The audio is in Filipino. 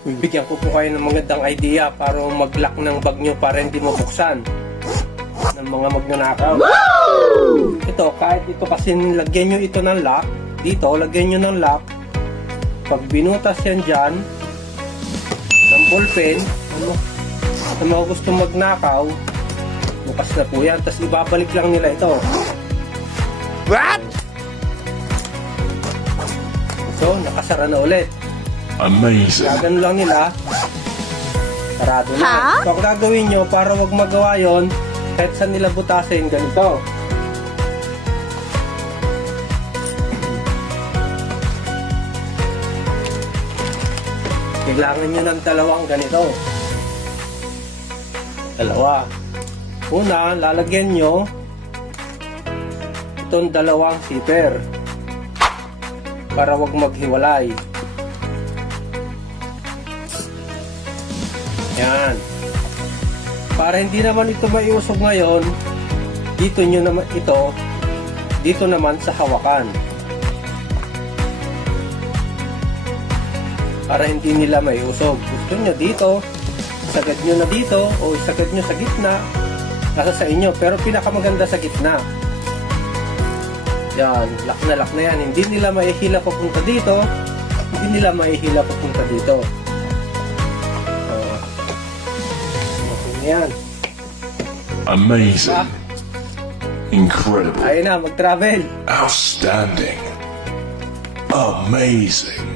Bibigyan ko po kayo ng magandang idea para mag-lock ng bag nyo para hindi mabuksan ng mga magnanakaw. Ito, kahit ito kasi lagyan nyo ito ng lock, dito, lagyan nyo ng lock. Pag binutas yan dyan, ng ballpen, sa mga gustong magnakaw, bukas na po yan, tapos ibabalik lang nila ito. What? So, nakasara na ulit. Amazing. Gagano lang nila, sarado na. So, ang gagawin nyo para wag magawa yon, kahit saan nila butasin, ganito. Kailangan nyo ng dalawang ganito. Dalawa. Una, lalagyan nyo itong dalawang zipper para wag maghiwalay. Yan. Para hindi naman ito maiusog ngayon, dito nyo naman ito, dito naman sa hawakan. Para hindi nila maiusog. Gusto nyo dito, isagad nyo na dito, o isagad nyo sa gitna, nasa sa inyo. Pero pinakamaganda sa gitna. Yan, lock na yan. Hindi nila maihila papunta dito, hindi nila maihila papunta dito. Yan. Amazing. Incredible. Ayun na, mag-travel. Outstanding. Amazing.